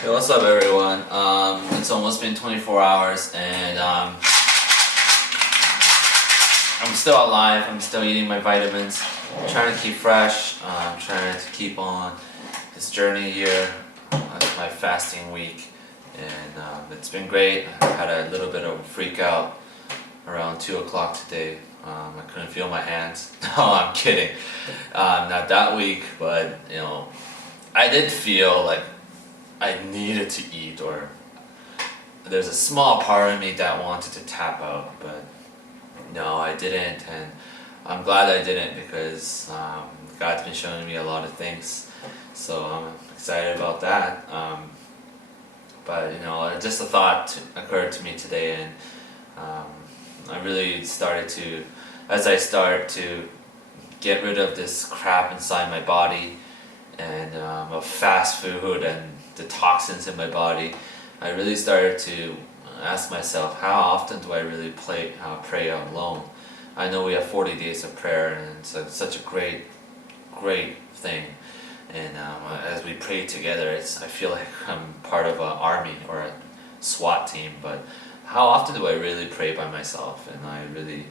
Hey, what's up, everyone? It's almost been 24 hours, and I'm still alive. I'm still eating my vitamins, trying to keep fresh. Trying to keep on this journey here. It's my fasting week, and it's been great. I had a little bit of a freak out around 2 o'clock today. I couldn't feel my hands. No, I'm kidding. Not that week, but I did feel like I needed to eat, or there's a small part of me that wanted to tap out, but no, I didn't, and I'm glad I didn't because God's been showing me a lot of things, so I'm excited about that. But just a thought occurred to me today, and I really started to, as I start to get rid of this crap inside my body, and of fast food and the toxins in my body, I really started to ask myself, how often do I really pray alone? I know we have 40 days of prayer, and it's such a great thing. And as we pray together, I feel like I'm part of an army or a SWAT team. But how often do I really pray by myself? And I really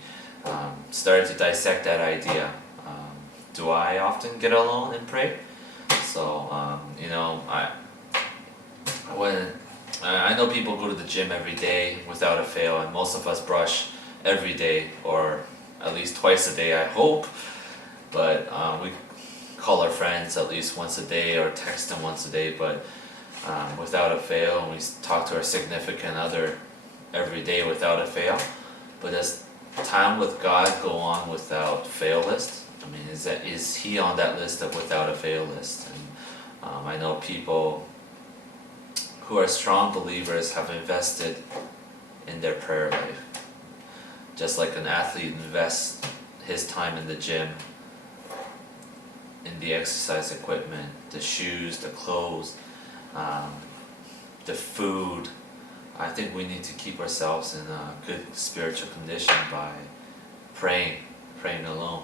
started to dissect that idea. Do I often get alone and pray? So I know people go to the gym every day without a fail, and most of us brush every day, or at least twice a day, I hope. But we call our friends at least once a day or text them once a day, but without a fail. And we talk to our significant other every day without a fail. But does time with God go on without fail list? I mean, is he on that list of without a fail list? And I know people who are strong believers have invested in their prayer life. Just like an athlete invests his time in the gym, in the exercise equipment, the shoes, the clothes, the food. I think we need to keep ourselves in a good spiritual condition by praying alone.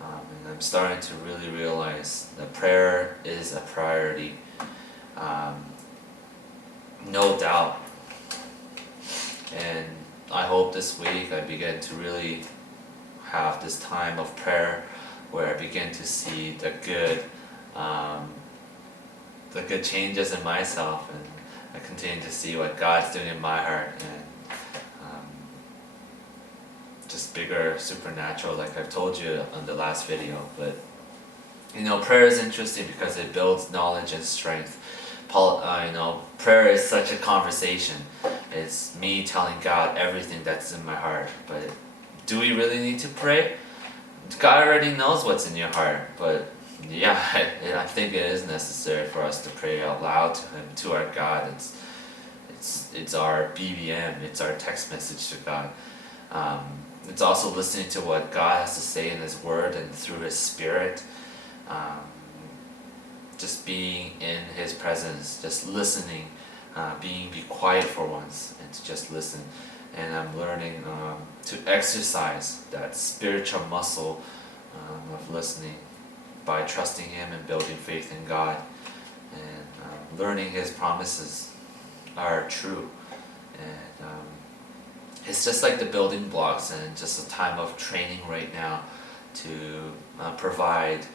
And I'm starting to really realize that prayer is a priority. No doubt. And I hope this week I begin to really have this time of prayer where I begin to see the good changes in myself, and I continue to see what God's doing in my heart, and just bigger supernatural, like I've told you on the last video. But prayer is interesting because it builds knowledge and strength. Prayer is such a conversation. It's me telling God everything that's in my heart. But do we really need to pray? God already knows what's in your heart. But yeah, I think it is necessary for us to pray out loud to Him, to our God. It's our BBM. It's our text message to God. It's also listening to what God has to say in His Word and through His Spirit. Just being in His presence, just listening, be quiet for once, and to just listen. And I'm learning to exercise that spiritual muscle of listening by trusting Him and building faith in God, and learning His promises are true. And it's just like the building blocks, and just a time of training right now to provide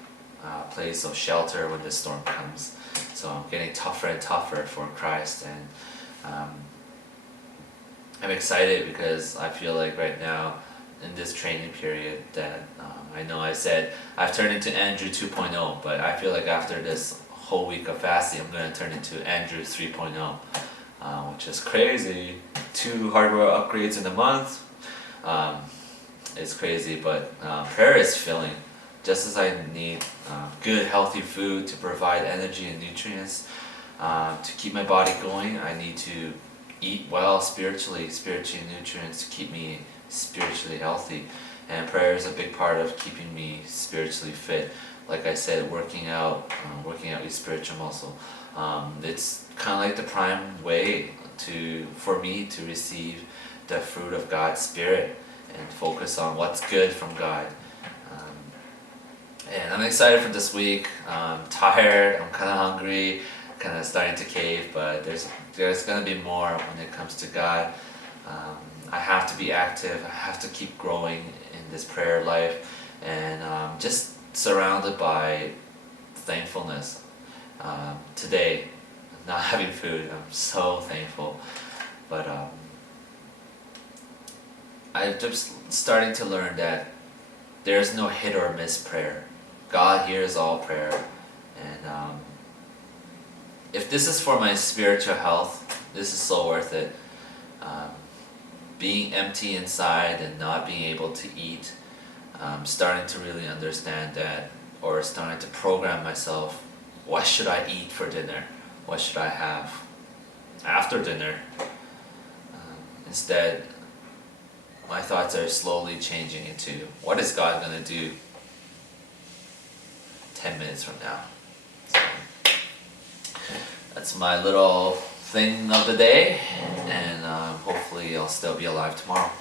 place of shelter when the storm comes. So I'm getting tougher and tougher for Christ, and I'm excited because I feel like right now in this training period that I know I said I've turned into Andrew 2.0, but I feel like after this whole week of fasting I'm going to turn into Andrew 3.0, which is crazy. 2 hardware upgrades in a month. It's crazy, but prayer is filling. Just as I need good healthy food to provide energy and nutrients to keep my body going, I need to eat well spiritually nutrients to keep me spiritually healthy. And prayer is a big part of keeping me spiritually fit. Like I said, working out your spiritual muscle. It's kind of like the prime way for me to receive the fruit of God's Spirit and focus on what's good from God. And I'm excited for this week. I'm tired, I'm kind of hungry, kind of starting to cave, but there's gonna be more when it comes to God. I have to be active. I have to keep growing in this prayer life, and just surrounded by thankfulness. Today, not having food, I'm so thankful, but I'm just starting to learn that there's no hit or miss prayer. God hears all prayer, and if this is for my spiritual health, this is so worth it. Being empty inside and not being able to eat, starting to really understand that, or starting to program myself, what should I eat for dinner? What should I have after dinner? Instead, my thoughts are slowly changing into, what is God gonna do 10 minutes from now? So, that's my little thing of the day, and hopefully I'll still be alive tomorrow.